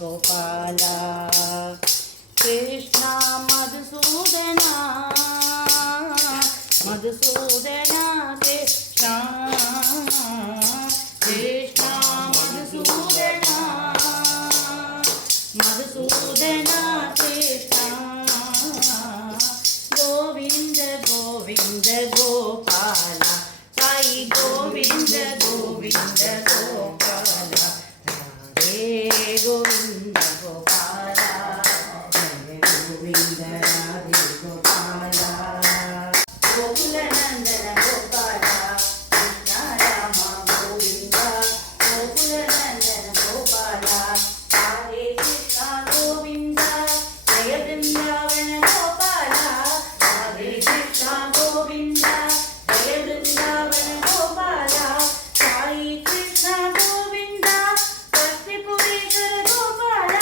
गोपाल कृष्ण मधुसूदन मधुसूदन कृष्ण कृष्ण मधुसूदन मधुसूदन कृष्ण गोविंद गोविंद गोपाल साई गोविंद गोविंद गोपाल राधे गोविंद गोपाल गोविंद राधे गोपाल गोकुल नंदन गोपाल कृष्ण राम गोविंद गोकुल नंदन गोपाल राधे कृष्ण गोविंद जय वृंदावन गोपाल राधे कृष्ण गोविंद जय वृंदावन गोपाल साई कृष्ण गोविंद भक्तिपुरीश्वर गोपाल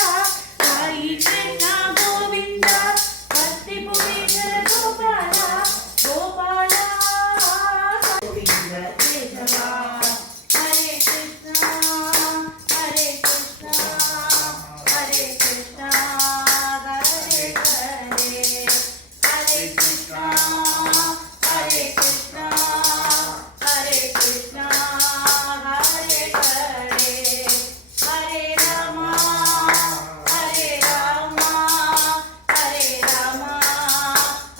साई कृष्ण गोविंद भक्तिपुरीश्वर गोपाल गोपाल गोविंद केशव हरे कृष्ण हरे कृष्ण हरे कृष्ण हरे हरे हरे कृष्ण हरे कृष्ण हरे कृष्ण हरे हरे हरे राम हरे राम हरे राम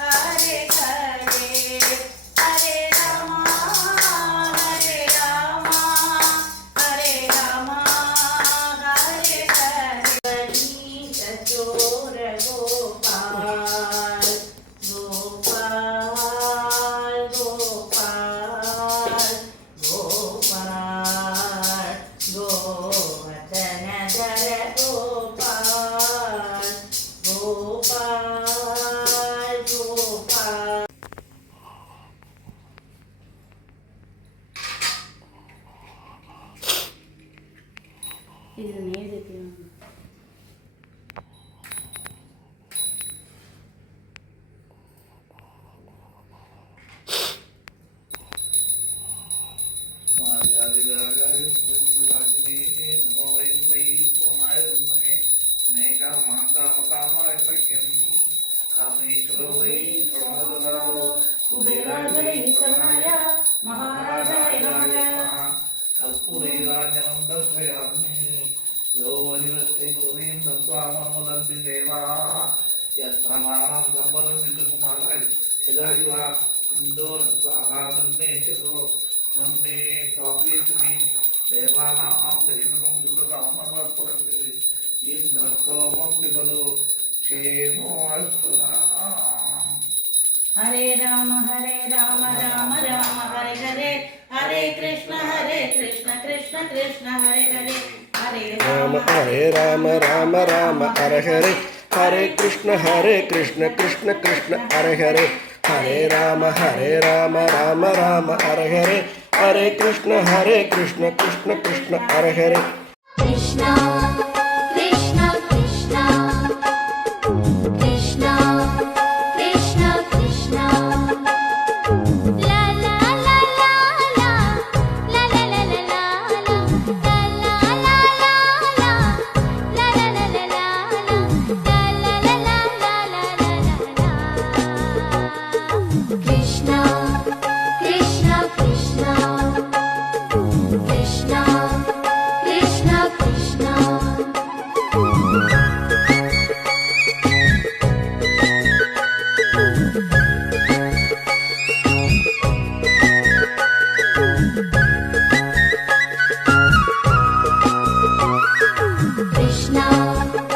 हरे हरे हरे राम हरे राम हरे राम हरे हरे चोर गोपाल गोपाल गोपाल गोपाल गोवर्धन धर गोपाल गोपाल गोपाल ಇದು ನೇದಕ್ಕೆ हरे राम राम राम हरे हरे हरे कृष्ण कृष्ण कृष्ण हरे हरे हरे राम राम हरे हरे हरे कृष्ण कृष्ण कृष्ण हरे हरे हरे राम राम हरे हरे हरे कृष्ण कृष्ण कृष्ण हरे हरे कृष्ण कृष्ण कृष्ण कृष्ण कृष्ण कृष्ण ला ला ला ला ला ला ला ला ला ला ला ला ला ला ला ला ला ला ला कृष्ण कृष्ण कृष्ण कृष्ण कृष्ण कृष्ण कृष्ण